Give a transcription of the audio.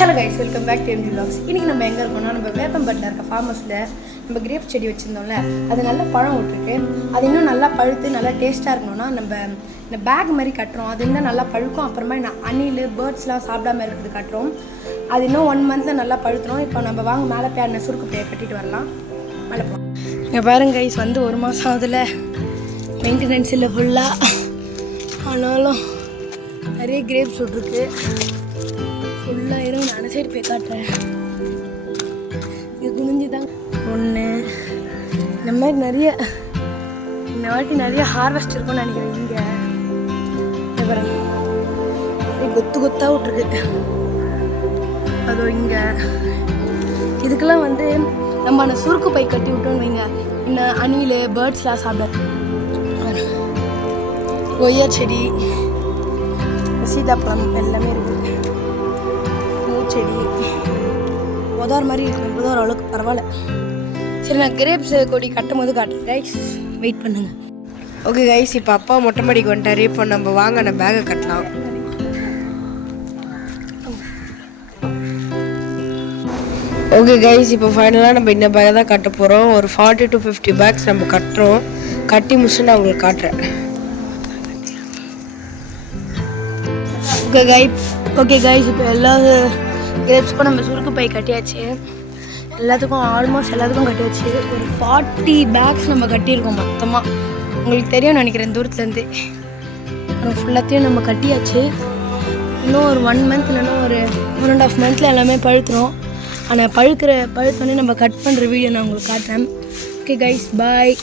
Hello guys, welcome back to MG vlogs. இன்றைக்கி நம்ம எங்கே இருக்கோம்னா, நம்ம வேப்பம்பட்டில் இருக்க ஃபார்ம் ஹவுஸில் நம்ம கிரேப் செடி வச்சுருந்தோம்ல, அது நல்லா பழம் விட்டுருக்கு. அது இன்னும் நல்லா பழுத்து நல்லா டேஸ்ட்டாக இருக்கணும்னா நம்ம இந்த பேக் மாதிரி கட்டுறோம். அது இன்னும் நல்லா பழுக்கும். அப்புறமா அணில் பேர்ட்ஸ்லாம் சாப்பிடாமல் இருக்கிறது கட்டுறோம். அது இன்னும் 1 மந்தில் நல்லா பழுத்துரும். இப்போ நம்ம வாங்க மேலே போய் சுருக்கு பையை கட்டிட்டு வரலாம். மேலே போகலாம். இங்கே பாருங்க கைஸ், வந்து 1 மாதம் அதில் மெயின்டெனன்ஸ் இல்லை ஃபுல்லாக. ஆனாலும் நிறைய கிரேப்ஸ் விட்ருக்கு. ஃபுல்லாக இரும். நான் சைடு போய் காட்டுறேன். இது குனிஞ்சு தான் ஒன்று. இந்த மாதிரி நிறைய இந்த வாட்டி நிறைய ஹார்வெஸ்ட் இருக்கும்னு நினைக்கிறேன். இங்கே பாருங்க, கொத்து கொத்தாக விட்ருக்கு. அதோ இங்கே இதுக்கெல்லாம் வந்து நம்ம அந்த சுருக்கு பை கட்டி விட்டோன்னு வைங்க, இன்னும் அணில் பேர்ட்ஸ்லாம் சாப்பிட. கொய்யா செடி, சீதாப்பழம் எல்லாமே இருக்குது. பூச்செடி உதார் மாதிரி இருக்கும். இப்போ தான் ஓரளவுக்கு பரவாயில்ல. சரி, நான் கிரேப்ஸ் கொடி கட்டும் போது காட்டுறேன் கைஸ், வெயிட் பண்ணுங்க. ஓகே கைஸ், இப்போ அப்பா மொட்டை மாடிக்கு வந்துட்டாரு. இப்போ நம்ம வாங்க நம்ம பேக்கை கட்டலாம். ஓகே கைஸ், இப்போ ஃபைனலாக நம்ம இந்த பேக்கை தான் கட்ட போகிறோம். ஒரு 40 to 50 பேக்ஸ் நம்ம கட்டுறோம். கட்டி முடிச்சு நான் உங்களுக்கு காட்டுறேன். ஓகே கைஸ், இப்போ எல்லா கிரேப்ஸ்க்கும் நம்ம சுருக்கு பை கட்டியாச்சு. எல்லாத்துக்கும் ஆல்மோஸ்ட் எல்லாத்துக்கும் கட்டியாச்சு. ஒரு 40 பேக்ஸ் நம்ம கட்டியிருக்கோம் மொத்தமாக. உங்களுக்கு தெரியும்னு நினைக்கிறேன் தூரத்துலேருந்து. ஃபுல்லாத்தையும் நம்ம கட்டியாச்சு. இன்னும் ஒரு 1 மந்த் இல்லைன்னா ஒரு 1.5 மந்தில் எல்லாமே பழுத்துரும். ஆனால் பழுத்தோடனே நம்ம கட் பண்ணுற வீடியோ நான் உங்களுக்கு காட்டுறேன். ஓகே கைஸ், பாய்.